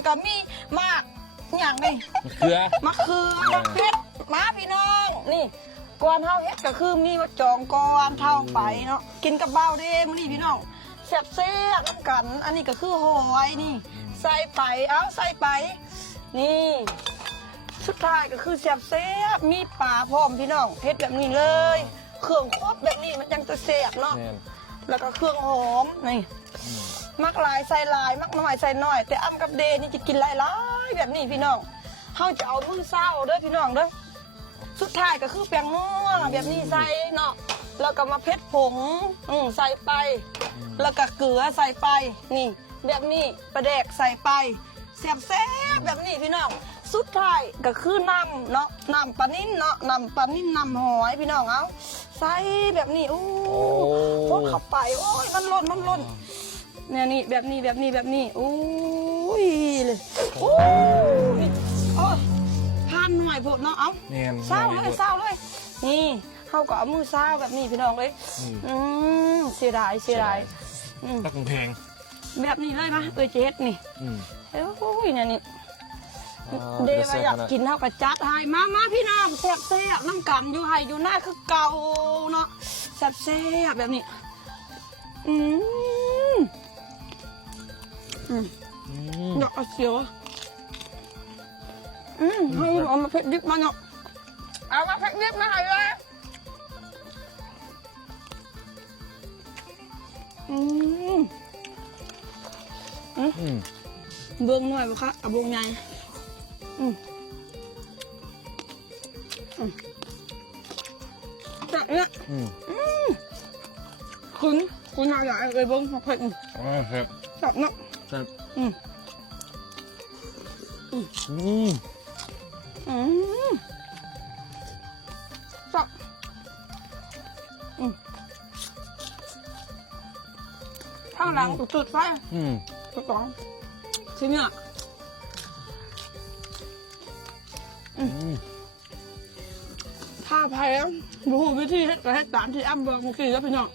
แล้วก็มีมากอย่างนี่ เกลือ มะเขือมะเขือมาพี่น้องนี่ก่อนเท่าเฮ็ดก็คือมีว่าจองก่อนเท่าไปเนาะกินกับเบ้าเด้มื้อนี้พี่น้องแซ่บๆน้ำกันอันนี้ก็คือหอยนี่ใส่ไปใส่ไปนี่สุดท้ายก็คือแซ่บๆมีปลาพร้อมพี่น้องเฮ็ดแบบนี้เลยเครื่องครบแบบนี้มันยังจะแซ่บเนาะ แม่น แล้วก็เครื่องหอมนี่มักหลายใส่หลายมักน้อยใส่น้อยแต่อ้ำกับเดนี่จะกินหลายๆแบบนี้พี่น้องเขาจะเอามือเศร้าเด้อพี่น้องเด้อสุดท้ายก็คือแป้งนัวแบบนี้ใส่เนาะแล้วก็มาเพชรผงใส่ไป แล้วก็เกลือใส่ไปนี่แบบนี้ปลาแดกใส่ไปแซ่บๆแบบนี้พี่น้องสุดท้ายก็คือน้ำเนาะน้ำปลานิ่นเนาะน้ำปลานิ่นน้ำหอยพี่น้องเอาใส่แบบนี้โอ้พดเข้าไปโอ้ยมันหล่นเนี่ยนี่แบบนี้โอ้ยเลยโอ้ยโอ้ยทานหน่อยพดเนาะเอา แม่น เศร้าเลยนี่เขาก็เอามือเศร้าแบบนี้พี่น้องเลยเสียดายตักแพง แบบนี้เลยมะเจ๊ดนี่โอ้ยเนี่ยนี่เดว่าอยากกินเท่ากับจัดให้มาพี่น้องแซ่บน้ำกันอยู่ให้อยู่หน้าคือเก่าเนาะแซ่บแบบนี้อยากเอาเสียวให้เอามาเผ็ดดิบมาเนาะเอามาเผ็ดดิบมาให้เลยเบื้องหน่อยบ่คะเอาเบื้องใหญ่จัดเนี่ยคุณเอาอย่างไรเบื้องมาเผ็ดครับ จับเนาะครับจับข้างหลังจุดไฟจุดสองทีเนี้ยถ้าแพ้บูวิธีเฮ็ดก็เฮ็ดตามที่อ้ำบอกเมื่อกี้แล้วพี่น้อง